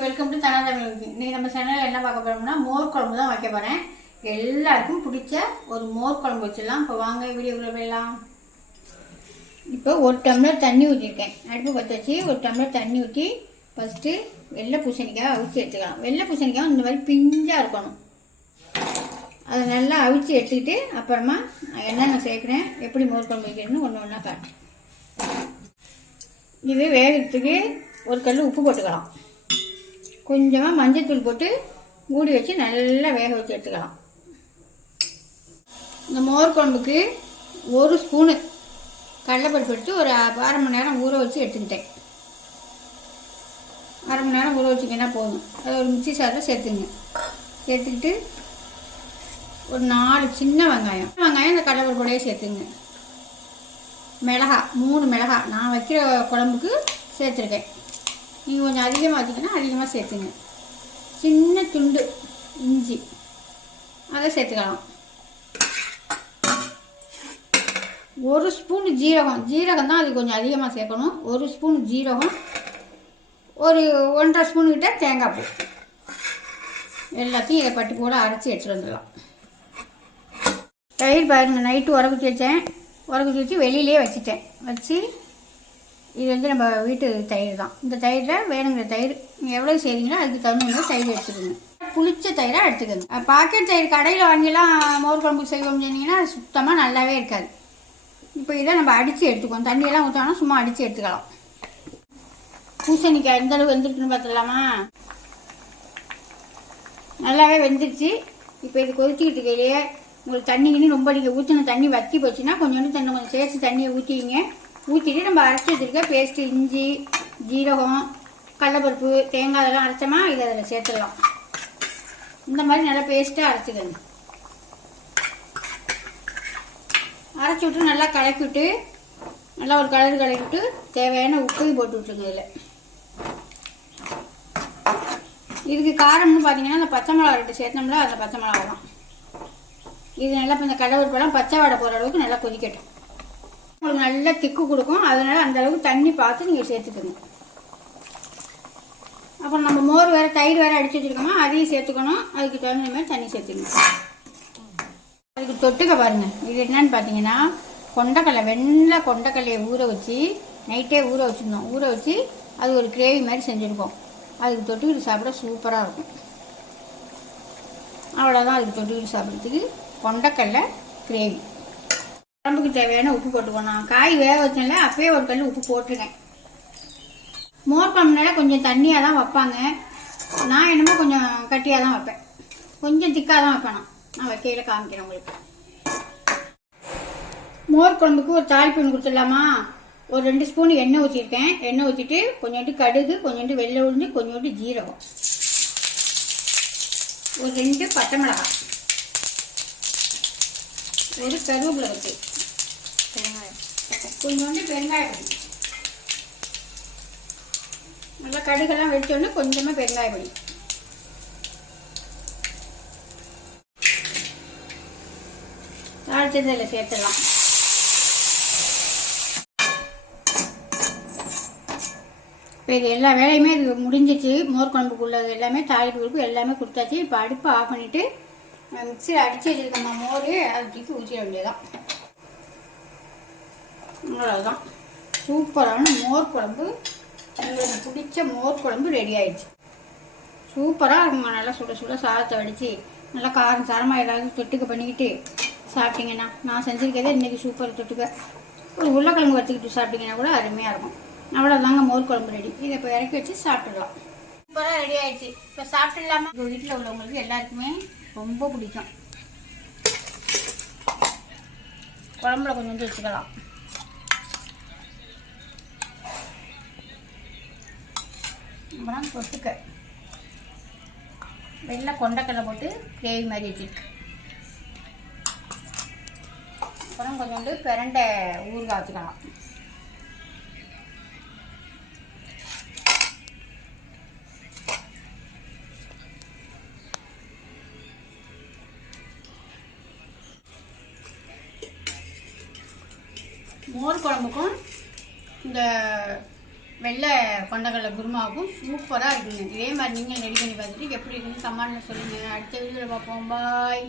Welcome to தனா தமிழ். இன்னைக்கு நம்ம சேனலில் என்ன பார்க்க போறோம்னா மோர் குழம்பு தான் வைக்க போகிறேன். எல்லாருக்கும் பிடிச்ச ஒரு மோர் குழம்பு வச்சிடலாம். இப்போ வாங்க வீடியோக்குள்ள போயிடலாம். இப்போ ஒரு டம்ளர் தண்ணி ஊற்றிருக்கேன். அடுப்பு பற்ற வச்சு ஒரு டம்ளர் தண்ணி ஊற்றி ஃபஸ்ட்டு வெள்ளை பூசணிக்காய் அவிச்சு எடுத்துக்கலாம். வெள்ளை பூசணிக்காய் இந்த மாதிரி பிஞ்சாக இருக்கணும். அதை நல்லா அவிச்சு எடுத்துக்கிட்டு அப்புறமா என்னென்ன சேர்க்குறேன், எப்படி மோர் குழம்பு வைக்கிறேன்னு ஒன்று ஒன்றா காட்டுறேன். இது வேகிறதுக்கு ஒரு கல் உப்பு போட்டுக்கலாம். கொஞ்சமாக மஞ்சள்தூள் போட்டு மூடி வச்சு நல்லா வேக வச்சு எடுத்துக்கலாம். இந்த மோர் குழம்புக்கு ஒரு ஸ்பூனு கடலைப்பருப்பு எடுத்து ஒரு அரை மணி நேரம் ஊற வச்சு எடுத்துக்கிட்டேன். அரை மணி நேரம் ஊற வச்சிங்கன்னா போதும். அதை ஒரு மிக்ஸி சாரில் சேர்த்துங்க. சேர்த்துக்கிட்டு ஒரு 4 சின்ன வெங்காயம் இந்த கடலைப்பருப்போடையே சேர்த்துங்க. மிளகா 3 மிளகா நான் வைக்கிற குழம்புக்கு சேர்த்துருக்கேன். நீங்கள் கொஞ்சம் அதிகமாக வச்சிங்கன்னா அதிகமாக சேர்த்துங்க. சின்ன துண்டு இஞ்சி அதை சேர்த்துக்கலாம். ஒரு ஸ்பூன் ஜீரகம் தான் அது கொஞ்சம் அதிகமாக சேர்க்கணும். ஒரு ஸ்பூன் ஜீரகம், ஒரு 1.5 ஸ்பூன்கிட்ட தேங்காய் பூ, எல்லாத்தையும் இதை பட்டு போல அரைச்சி எடுத்துகிட்டு வந்துடலாம். தயிர் பாருங்கள், நைட்டு உரக்குச்சி வச்சேன். உரக்குச்சி வச்சு வெளியிலே வச்சுட்டேன். வச்சு இது வந்து நம்ம வீட்டு தயிர் தான். இந்த தயிரில் வேணுங்கிற தயிர் நீங்கள் எவ்வளோ செய்கிறீங்களோ அதுக்கு தகுந்த தயிர் எடுத்துக்கோங்க. புளிச்ச தயிராக எடுத்துக்கோங்க. பாக்கெட் தயிர் கடையில் வாங்கிலாம் மோர் குழம்பு செய்வோம் சொன்னீங்கன்னா அது சுத்தமாக நல்லாவே இருக்காது. இப்போ இதை நம்ம அடித்து எடுத்துக்கோம். தண்ணியெல்லாம் ஊற்றோன்னா சும்மா அடித்து எடுத்துக்கலாம். பூசணிக்காய் எந்த அளவு வெந்துருக்குன்னு பார்த்துடலாமா? நல்லாவே வெந்துருச்சு. இப்போ இது கொதிச்சிக்கிட்டு இருக்கையிலேயே உங்களுக்கு தண்ணி ரொம்ப நீங்கள் ஊற்றின தண்ணி வற்றி போச்சுன்னா கொஞ்சோண்டு தண்ணி கொஞ்சம் சேர்த்து தண்ணியை ஊற்றிங்க. ஊற்றிட்டு நம்ம அரைச்சி வச்சுருக்க பேஸ்ட்டு இஞ்சி, ஜீரகம், கடலைப்பருப்பு, தேங்காய் அதெல்லாம் அரைச்சோமா இதை அதில் சேர்த்துடலாம். இந்த மாதிரி நல்லா பேஸ்ட்டாக அரைச்சிக்கணும். அரைச்சி விட்டு நல்லா கலக்கி விட்டு நல்லா ஒரு கலர் கலக்கி விட்டு தேவையான உப்பையும் போட்டு விட்டுருங்க. இதில் இதுக்கு காரம்னு பார்த்தீங்கன்னா அந்த பச்சை மிளகா 2 சேர்த்தோம்ல அந்த பச்சை மிளகா தான். இது நல்லா இப்போ இந்த கடலைப்பருப்பெல்லாம் பச்சை வாடை போகிற அளவுக்கு நல்லா கொதிக்கட்டும். உங்களுக்கு நல்லா திக்கு கொடுக்கும். அதனால் அந்த அளவுக்கு தண்ணி பார்த்து நீங்கள் சேர்த்துக்கணும். அப்புறம் நம்ம மோர் வேறு தயிர் வேறு அடித்து வச்சுருக்கோமா அதையும் சேர்த்துக்கணும். அதுக்கு தகுந்த மாதிரி தண்ணி சேர்த்துக்கணும். அதுக்கு தொட்டுக்க பாருங்கள். இது என்னன்னு பார்த்தீங்கன்னா கொண்டக்கடலை, வெள்ளை கொண்டக்கடலையை ஊற வச்சு நைட்டே ஊற வச்சுருந்தோம். ஊற வச்சு அது ஒரு கிரேவி மாதிரி செஞ்சுருக்கோம். அதுக்கு தொட்டுக்கிட்டு சாப்பிட சூப்பராக இருக்கும். அவ்வளோதான். அதுக்கு தொட்டுக்கிட்டு சாப்பிட்றதுக்கு கொண்டக்கடலை கிரேவி. குழம்புக்கு தேவையான உப்பு போட்டுக்கணும். காய் வேக வச்சனால அப்பயே ஒரு கல் உப்பு போட்டிருக்கேன். மோர் குழம்புனால கொஞ்சம் தண்ணியாக தான் வைப்பாங்க. நான் என்னமோ கொஞ்சம் கட்டியாக தான் வைப்பேன். கொஞ்சம் திக்காக தான் வைப்பேன். நான் வைக்கையில் காமிக்கிறேன் உங்களுக்கு. மோர் குழம்புக்கு ஒரு தாளிப்பு ஒன்று கொடுத்துடலாமா? ஒரு 2 ஸ்பூன் எண்ணெய் ஊற்றிருக்கேன். எண்ணெய் ஊற்றிட்டு கொஞ்சோண்டு கடுகு, கொஞ்சோண்டு வெள்ளை உளுந்து, கொஞ்சோண்டு ஜீரகம், ஒரு 2 பச்சை மிளகாய், ஒரு கருவேப்பிலை வச்சு, கொஞ்சோண்டு பெருங்காயப்பொடி, நல்லா கடுகெல்லாம் வெடிச்சோன்னு கொஞ்சமாக பெருங்காயப்பொடி, தாளிச்சதில் சேர்த்துடலாம். இப்போ இது எல்லா வேலையுமே இது முடிஞ்சிச்சு. மோர் குழம்புக்குள்ளது எல்லாமே தாளிப்பு குழம்பு எல்லாமே கொடுத்தாச்சு. இப்போ அடுப்பை ஆஃப் பண்ணிவிட்டு மிக்சியில் அடித்து வச்சுருக்கோம்மா மோர் அதை தூக்கி ஊற்றிட வேண்டியதான். அவ்வளோதான். சூப்பரான மோர் குழம்பு, உங்களுக்கு பிடிச்ச மோர் குழம்பு ரெடி ஆயிடுச்சு. சூப்பராக இருக்குங்க. நல்லா சுட சுட சாதத்தை வடித்து நல்லா காரம் சாரமாக ஏதாவது தொட்டுக்க பண்ணிக்கிட்டு சாப்பிட்டீங்கன்னா, நான் செஞ்சுருக்கதே இன்றைக்கி சூப்பர் தொட்டுக்க. ஒரு உருளைக்கிழங்கு வச்சுக்கிட்டு சாப்பிட்டீங்கன்னா கூட அருமையாக இருக்கும். அவ்வளோதாங்க, மோர் குழம்பு ரெடி. இதை இப்போ இறக்கி வச்சு சாப்பிட்டுடலாம். சூப்பராக ரெடி ஆயிடுச்சு. இப்போ சாப்பிட்டுடலாமா? இப்போ வீட்டில் உள்ளவங்களுக்கு எல்லாருக்குமே ரொம்ப பிடிக்கும். குழம்புல கொஞ்சம் வச்சுக்கலாம். அப்புறம் தொட்டுக்க வெள்ளை கொண்டக்கடலை போட்டு கிரேவி மாதிரி வச்சுருக்கு. அப்புறம் கொஞ்சோண்டு பிரண்டை ஊறுகாய் வச்சுக்கலாம். மோர் குழம்புக்கும் இந்த வெள்ளை கொண்டக்கடலை குருமாவுக்கும் சூப்பராக இருக்குங்க. இதே மாதிரி நீங்கள் ரெடி பண்ணி பார்த்துட்டு எப்படி இருக்குன்னு கமெண்ட்டில் சொல்லுங்கள். அடுத்த வீடியோவில் பார்ப்போம். பாய்.